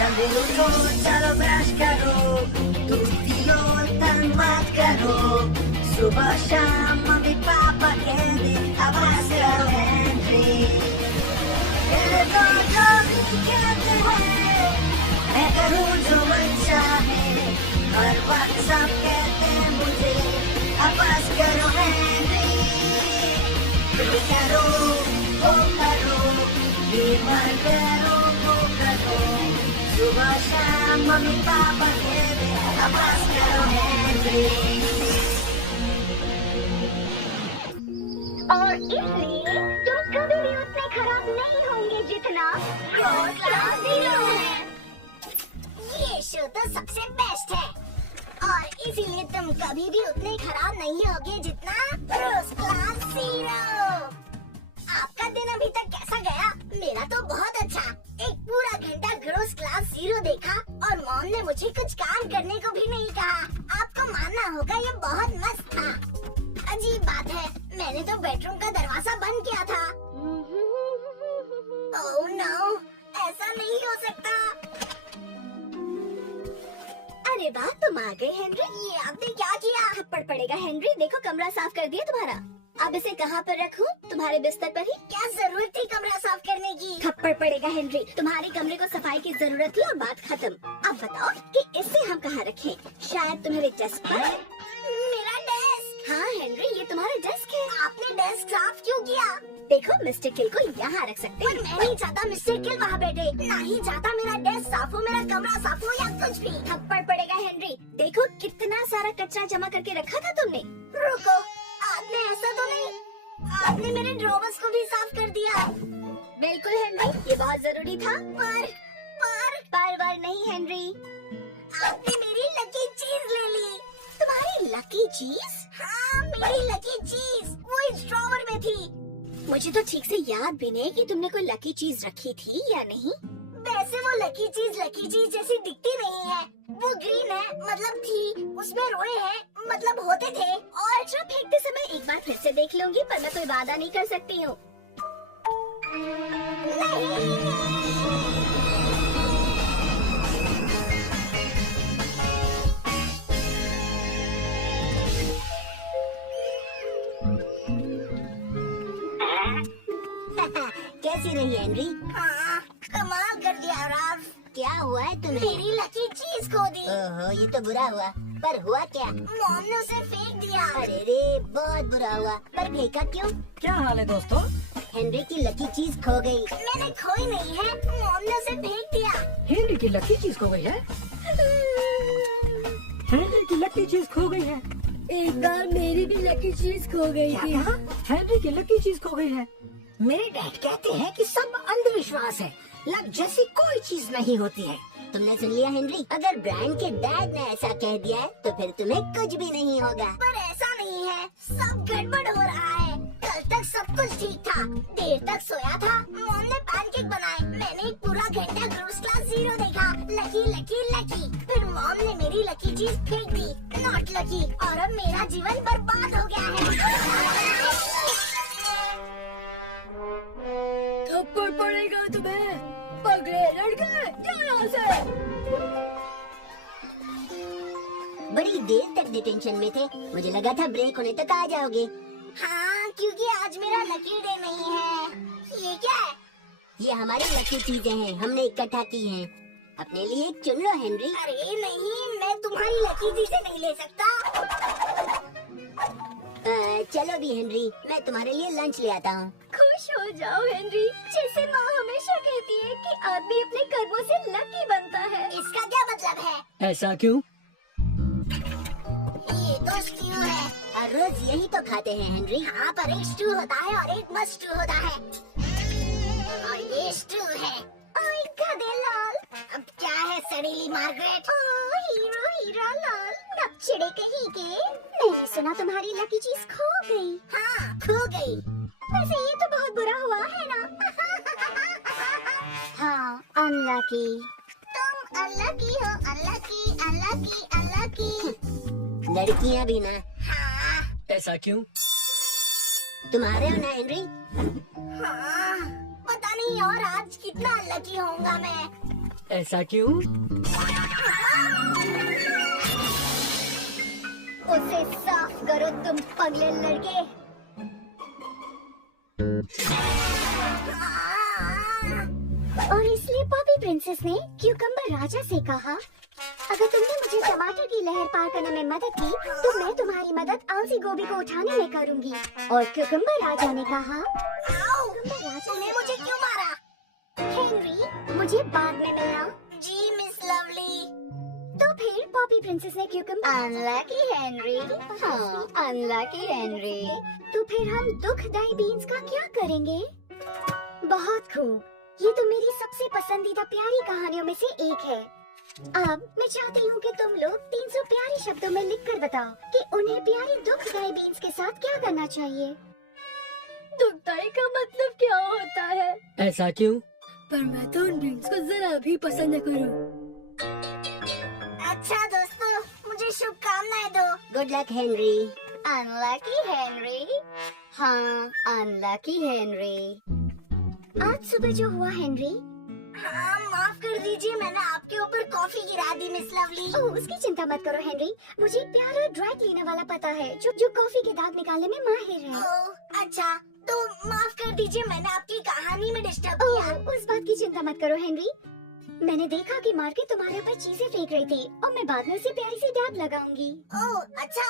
जल्दी उठो, चलो ब्रश करो, दूध पियो, तन मत करो, सुबह शाम मम्मी पापा कहते आवाज करो हेनरी। कहते तो जो भी कहते हैं, मैं करूँ जो मन चाहे, हर वक्त सब कहते हैं मुझे आवाज करो हेनरी। ये करो, वो करो, ये मत करो, वो करो, सुबह शाम मम्मी पापा कहते आवाज करो हेनरी। और इसलिए तुम कभी भी उतने खराब नहीं होंगे जितना रोज क्लास 0 है। ये शो तो सबसे बेस्ट है और इसीलिए तुम कभी भी उतने खराब नहीं होगे जितना रोज क्लास 0। आपका दिन अभी तक कैसा गया? मेरा तो बहुत अच्छा। एक पूरा घंटा ग्रोस क्लास 0 देखा और मॉम ने मुझे कुछ काम करने को भी नहीं कहा। आपको मानना होगा ये बहुत मस्त था। अजीब बात है, मैंने तो बेडरूम का दरवाजा बंद किया था। ओह नो, ऐसा नहीं हो सकता। अरे वाह, तुम आ गए हेनरी। ये आपने क्या किया? थप्पड़ पड़ेगा हेनरी। देखो कमरा साफ कर दिया तुम्हारा। अब इसे कहाँ पर रखूं? तुम्हारे बिस्तर पर ही? क्या जरूरत थी कमरा साफ करने की? थप्पड़ पड़ेगा हेनरी। तुम्हारे कमरे को सफाई की जरूरत थी और बात खत्म। अब बताओ कि इसे हम कहाँ रखें? शायद तुम्हारे डेस्क पर। मेरा डेस्क? हाँ हेनरी, ये तुम्हारा डेस्क है। आपने डेस्क साफ क्यों किया? देखो मिस्टर किल को यहाँ रख सकते हैं। मैं नहीं चाहता मिस्टर किल वहाँ बैठे। नहीं चाहता मेरा डेस्क साफ हो, मेरा कमरा साफ हो या कुछ भी। थप्पड़ पड़ेगा हेनरी। देखो कितना सारा कचरा जमा करके रखा था तुमने। रुको, आपने ऐसा तो नहीं? आपने मेरे ड्रॉवर्स को भी साफ कर दिया। बिल्कुल हेनरी, ये बहुत जरूरी था। पर नहीं हेनरी, आपने मेरी लकी चीज ले ली। तुम्हारी लकी चीज? हाँ, मेरी लकी चीज वो इस ड्रॉवर में थी। मुझे तो ठीक से याद भी नहीं कि तुमने कोई लकी चीज रखी थी या नहीं। वैसे वो लकी चीज जैसी दिखती नहीं है। वो ग्रीन है, मतलब थी। उसमें रोए हैं, मतलब होते थे। और कचरा फेंकते समय एक बार फिर से देख लूंगी, पर मैं कोई वादा नहीं कर सकती हूँ। कैसी रही हेनरी? हाँ, कमाल कर दिया राफ। क्या हुआ है तुम्हें? मेरी लकी चीज खो दी। ओहो, ये तो बुरा हुआ। पर हुआ क्या? मॉम ने उसे फेंक दिया। अरे रे, बहुत बुरा हुआ। पर फेंका क्यों? क्या हाल है दोस्तों? हेनरी की लकी चीज खो गई। मैंने खोई नहीं है, मॉम ने उसे फेंक दिया। हेनरी की लकी चीज खो गई है? हेनरी की लकी चीज खो गई है। एक बार मेरी भी लकी चीज खो गई थी। क्या? हेनरी की लकी चीज खो गई है। मेरे डैड कहते हैं कि सब अंधविश्वास है, लक जैसी कोई चीज नहीं होती है। तुमने सुन लिया हेनरी? अगर ब्रायन के डैड ने ऐसा कह दिया है तो फिर तुम्हें कुछ भी नहीं होगा। पर ऐसा नहीं है, सब गड़बड़ हो रहा है। कल तक सब कुछ ठीक था, देर तक सोया था, मॉम ने पैनकेक बनाए, मैंने एक पूरा घंटा ग्रोस क्लास 0 देखा। Lucky lucky lucky. फिर मॉम ने मेरी लकी चीज फेंक दी, नॉट लकी। और अब मेरा जीवन बर्बाद हो गया है। थप्पड़ पड़ेगा तुम्हें, पगले लड़के, जाओ यहाँ से। बड़ी देर तक डिटेंशन में थे, मुझे लगा था ब्रेक होने तक आ जाओगे। हाँ, क्योंकि आज मेरा लकी डे नहीं है। ये क्या है? ये हमारी लकी चीजें हैं, हमने इकट्ठा की हैं। अपने लिए एक चुन लो हेनरी। अरे नहीं, मैं तुम्हारी लकी चीजें नहीं ले सकता। चलो भी हेनरी, मैं तुम्हारे लिए लंच ले आता हूँ। खुश हो जाओ हेनरी, जैसे माँ हमेशा कहती है कि आदमी अपने कर्मों से लकी बनता है। इसका क्या मतलब है? ऐसा क्यों? ये तो स्ट्यू है और रोज यही तो खाते हैं हेनरी। हाँ, पर एक स्ट्यू होता है और एक मस्त स्ट्यू होता है और ये स्ट्यू है। ओए गधे लाल, अब क्या है सड़ीली मार्गरेट? हीरो हीरा लाल, नपचिड़े कहीं के। मैंने सुना तुम्हारी लकी चीज खो गई। हाँ, खो गई। वैसे ये तो बहुत बुरा हुआ है ना? हाँ, अनलकी। तुम अनलकी हो, अनलकी अनलकी अनलकी। लड़कियाँ भी ना। हाँ। ऐसा क्यों? तुम्हारे हो ना हेनरी? हाँ, पता नहीं और आज कितना लकी होऊंगा मैं। ऐसा क्यों? उसे साफ करो तुम पगले लड़के। और इसलिए पॉपी प्रिंसेस ने क्यूकम्बर राजा से कहा, अगर तुमने मुझे टमाटर की लहर पार करने में मदद की तो मैं तुम्हारी मदद आलसी गोभी को उठाने में करूंगी। और क्यूकम्बर राजा ने कहा, क्यूकम्बर राजा ने मुझे क्यों मारा? हेनरी, मुझे बाद में मिलना। जी मिस लवली। तो फिर पॉपी प्रिंसेस ने क्यूकम्बर अनलकी हेनरी। हाँ, अनलकी हेनरी। तो फिर हम दुखदाई बीन्स का क्या करेंगे? बहुत खूब, ये तो मेरी सबसे पसंदीदा प्यारी कहानियों में से एक है। अब मैं चाहती हूँ कि तुम लोग 300 प्यारे शब्दों में लिखकर बताओ कि उन्हें प्यारी दुखदाई बीन्स के साथ क्या करना चाहिए। दुखदाई का मतलब क्या होता है? ऐसा क्यों? पर मैं तो उन बीन्स को जरा भी पसंद न करूं। अच्छा दोस्तों, मुझे शुभकामनाएं दो। Good luck Henry. Unlucky Henry. हाँ, अनलकी हेनरी। आज सुबह जो हुआ हेनरी। हाँ, माफ कर दीजिए, मैंने आपके ऊपर कॉफी गिरा दी मिस लवली। ओह, उसकी चिंता मत करो हेनरी, मुझे एक प्यारा ड्राई क्लीनर वाला पता है जो कॉफी के दाग निकालने में माहिर है। ओह, अच्छा, तो माफ कर दीजिए, मैंने आपकी कहानी में डिस्टर्ब किया। उस बात की चिंता मत करो हेनरी, मैंने देखा कि मार्केट तुम्हारे ऊपर चीजें फेंक रही थी और मैं बाद में उसे प्यारी सी डैब लगाऊंगी। ओह, अच्छा,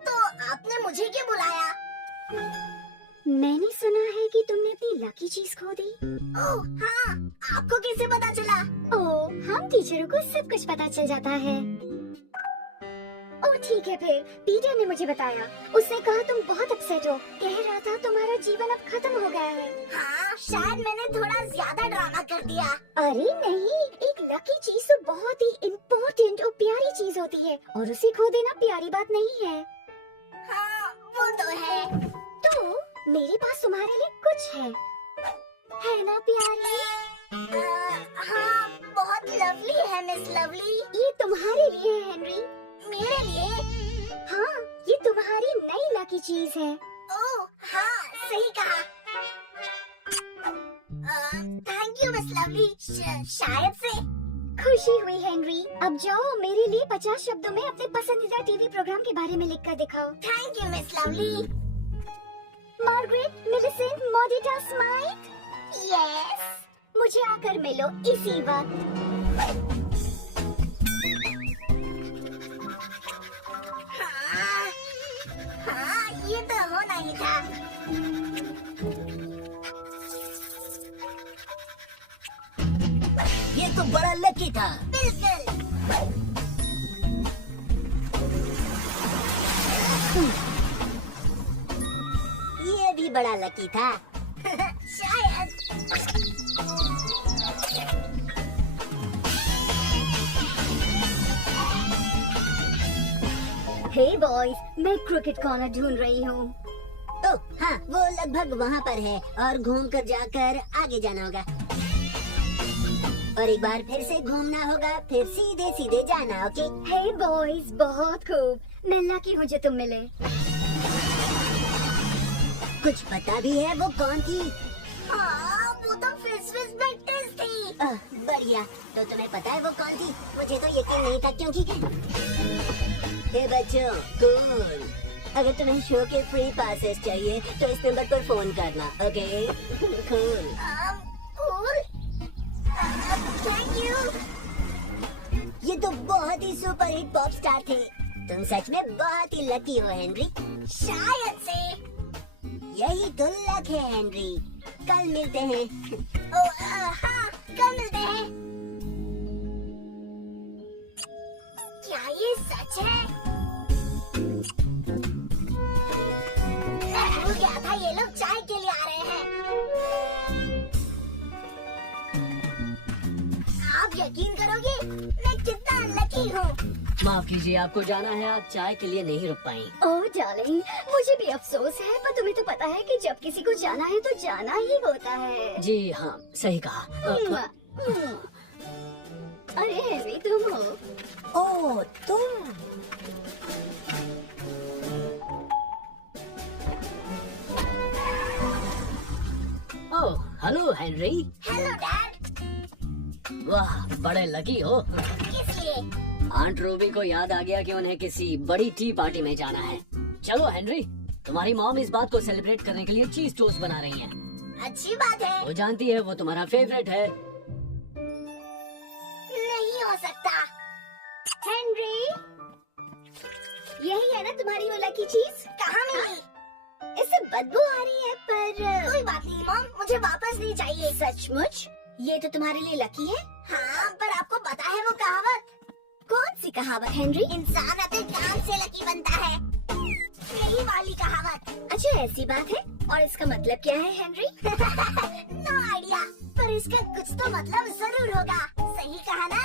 तो आपने मुझे क्यों बुलाया? मैंने सुना है कि तुमने अपनी लकी चीज खो दी। ओह हाँ, आपको कैसे पता चला? ओह, हम टीचरों को सब कुछ पता चल जाता है। ओह ठीक है, फिर पीटर ने मुझे बताया। उसने कहा तुम बहुत अपसेट हो, कह रहा था तुम्हारा जीवन अब खत्म हो गया है। हाँ, शायद मैंने थोड़ा ज्यादा ड्रामा कर दिया। अरे नहीं, एक लकी चीज तो बहुत ही इम्पोर्टेंट और प्यारी चीज होती है और उसे खो देना प्यारी बात नहीं है। हाँ, वो तो है। तो मेरे पास तुम्हारे लिए कुछ है ना प्यारी? हाँ, बहुत लवली है मिस लवली। ये तुम्हारे लिए है हेनरी। मेरे लिए? हाँ, ये तुम्हारी नई लकी चीज है। ओह हाँ, सही कहा। Thank you miss lovely. शायद से खुशी हुई हेनरी। अब जाओ, मेरे लिए 50 शब्दों में अपने पसंदीदा टीवी प्रोग्राम के बारे में लिखकर दिखाओ। Thank you miss lovely. Margaret, Millicent, Modita, Smythe. Yes, मुझे आकर मिलो इसी वक्त। हाँ, ये तो होना ही था। ये तो बड़ा लकी था। बिल्कुल। ये भी बड़ा लकी था। शायद। हे बॉयज, मैं क्रिकेट कॉर्नर ढूंढ रही हूँ। ओह हाँ, वो लगभग वहाँ पर है और घूमकर जाकर आगे जाना होगा और एक बार फिर से घूमना होगा, फिर सीधे सीधे जाना। ओके? हे बॉयज, बहुत खूब। मैं लकी हूँ जो तुम मिले। कुछ पता भी है वो कौन थी? हाँ, वो तो फिस बेक्टिस थी। बढ़िया, तो तुम्हें पता है वो कौन थी? मुझे तो यकीन नहीं था क्योंकि हे बच्चों, कूल, अगर तुम्हें शो के फ्री पासेस चाहिए तो इस नंबर पर फोन करना। Okay? Cool. Cool? Thank you. ये तो बहुत ही सुपर हिट पॉप स्टार थे। तुम सच में बहुत ही लकी हो हेनरी। शायद से। यही तो लक है हेनरी। कल मिलते हैं। हाँ, कल मिलते हैं। क्या ये सच है? मैं भूल गया था ये लोग चाय के लिए आ रहे हैं। आप यकीन करोगे मैं कितना लकी हूँ। माफ कीजिए, आपको जाना है, आप चाय के लिए नहीं रुक पाई। ओह डार्लिंग, मुझे भी अफसोस है, पर तुम्हें तो पता है कि जब किसी को जाना है तो जाना ही होता है। जी हाँ, सही कहा। अरे हेनरी, तुम हो? ओह तुम? Oh hello Henry. Hello dad. वाह, बड़े लकी हो। इसलिए आंट रूबी को याद आ गया कि उन्हें किसी बड़ी टी पार्टी में जाना है। चलो हेनरी, तुम्हारी मॉम इस बात को सेलिब्रेट करने के लिए चीज टोस्ट बना रही हैं। अच्छी बात है। वो जानती है वो तुम्हारा फेवरेट है। नहीं हो सकता। हेनरी, यही है ना तुम्हारी वो लकी चीज? कहाँ मिली? इससे बदबू आ रही है पर कोई बात नहीं मॉम, मुझे वापस नहीं चाहिए। सचमुच? ये तो तुम्हारे लिए लकी है। हाँ, पर आपको पता है वो कहावत? कौन सी कहावत हेनरी? इंसान अपने काम से लकी बनता है, यही वाली कहावत। अच्छा, ऐसी बात है। और इसका मतलब क्या है हेनरी? नो आइडिया, पर इसका कुछ तो मतलब जरूर होगा। सही कहा ना?